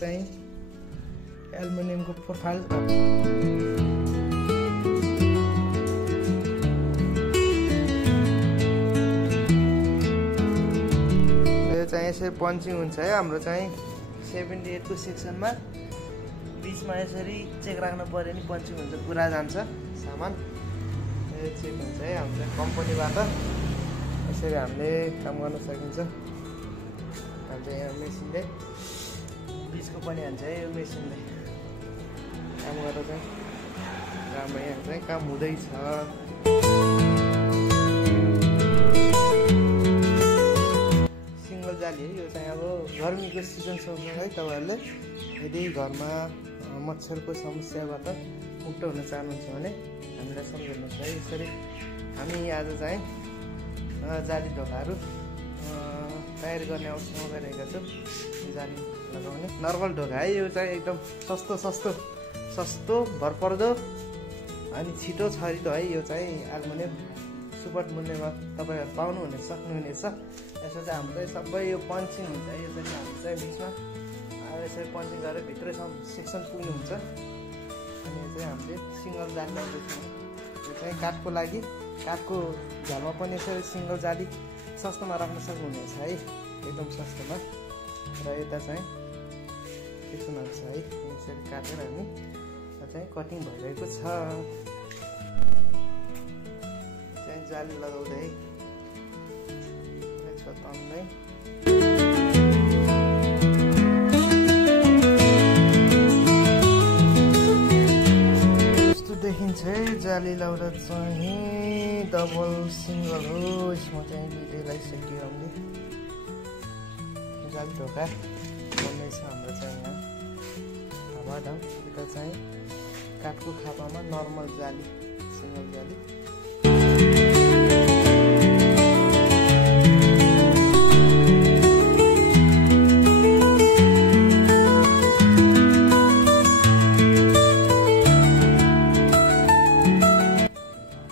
चाहिँ एल्युमिनियमको प्रोफाइल चाहिँ यसरी पन्चिङ हुन्छ है। हाम्रो चाहिँ 78 को सेक्सनमा बीचमा यसरी चेक राख्नु पर्यो नि पन्चिङ हुन्छ, पुरा जान्छ सामान। यो चेक हुन्छ है हाम्रो कम्पनीबाट। यसरी हामीले काम गर्न सकिन्छ। हाम्रो यहाँ मेसिनले बीचको पनि हान्छ है, यो मेसिनले काम गरेर चाहिँ राम्रो यहाँ चाहिँ काम हुँदैछ। जाली है यो चाहिँ अब गर्मीको सिजन सँगसँगै तपाईँहरूले यदि घरमा मच्छरको समस्याबाट मुक्त हुन चाहनुहुन्छ भने हामीलाई सम्झिनुहोस् है। यसरी हामी आज चाहिँ जाली ढोकाहरू तयारी गर्ने अवस्थामा गइरहेका छौँ। जाली लगाउने नर्मल ढोका है, यो चाहिँ एकदम सस्तो भरपर्दो अनि छिटो छरितो है। यो चाहिँ एल्युमिनियम सुपथ मूल्यमा तपाईँहरू पाउनुहुने सक्नुहुनेछ। यसो चाहिँ हाम्रो सबै यो पन्चिङ हुन्छ है। यो चाहिँ हाम्रो चाहिँ बिचमा यसरी पन्चिङ गरेर भित्रैसम्म सेक्सन पुग्नुहुन्छ। अनि यो चाहिँ हामीले सिङ्गल जाली लगाउँदैछौँ। यो चाहिँ काठको लागि काठको झ्यालमा पनि यसरी सिङ्गल जाली सस्तोमा राख्न सक्नुहुनेछ है, एकदम सस्तोमा। र यता चाहिँ सेक्सनहरू छ है, यसरी काटेर हामी चाहिँ कटिङ भइरहेको छ। चाहिँ जाली लगाउँदै तन्दै यस्तो देखिन्छ है। जाली लाउँदा चाहिँ डबल सिङ्गल हो। यसमा चाहिँ दुइटै लगाइसक्यो हामीले। जाली ढोका बन्दैछ हाम्रो चाहिँ यहाँ हावाढाउ। यता चाहिँ काठको खापामा नर्मल जाली, सिङ्गल जाली।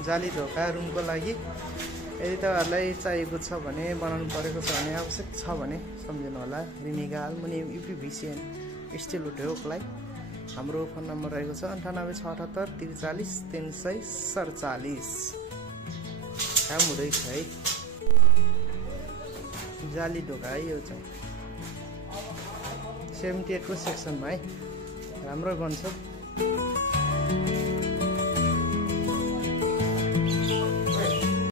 जाली ढोका रुमको लागि यदि तपाईँहरूलाई चाहिएको छ भने, बनाउनु परेको छ भने, आवश्यक छ भने सम्झिनु होला। रिमिगा एल्युमिनियम युपिभिसी एन्ड स्टिल उद्योगलाई हाम्रो फोन नम्बर रहेको छ 98 678 43 347। काम हुँदैछ है जाली ढोका है। यो चाहिँ 78 को सेक्सनमा है, राम्रो बन्छ।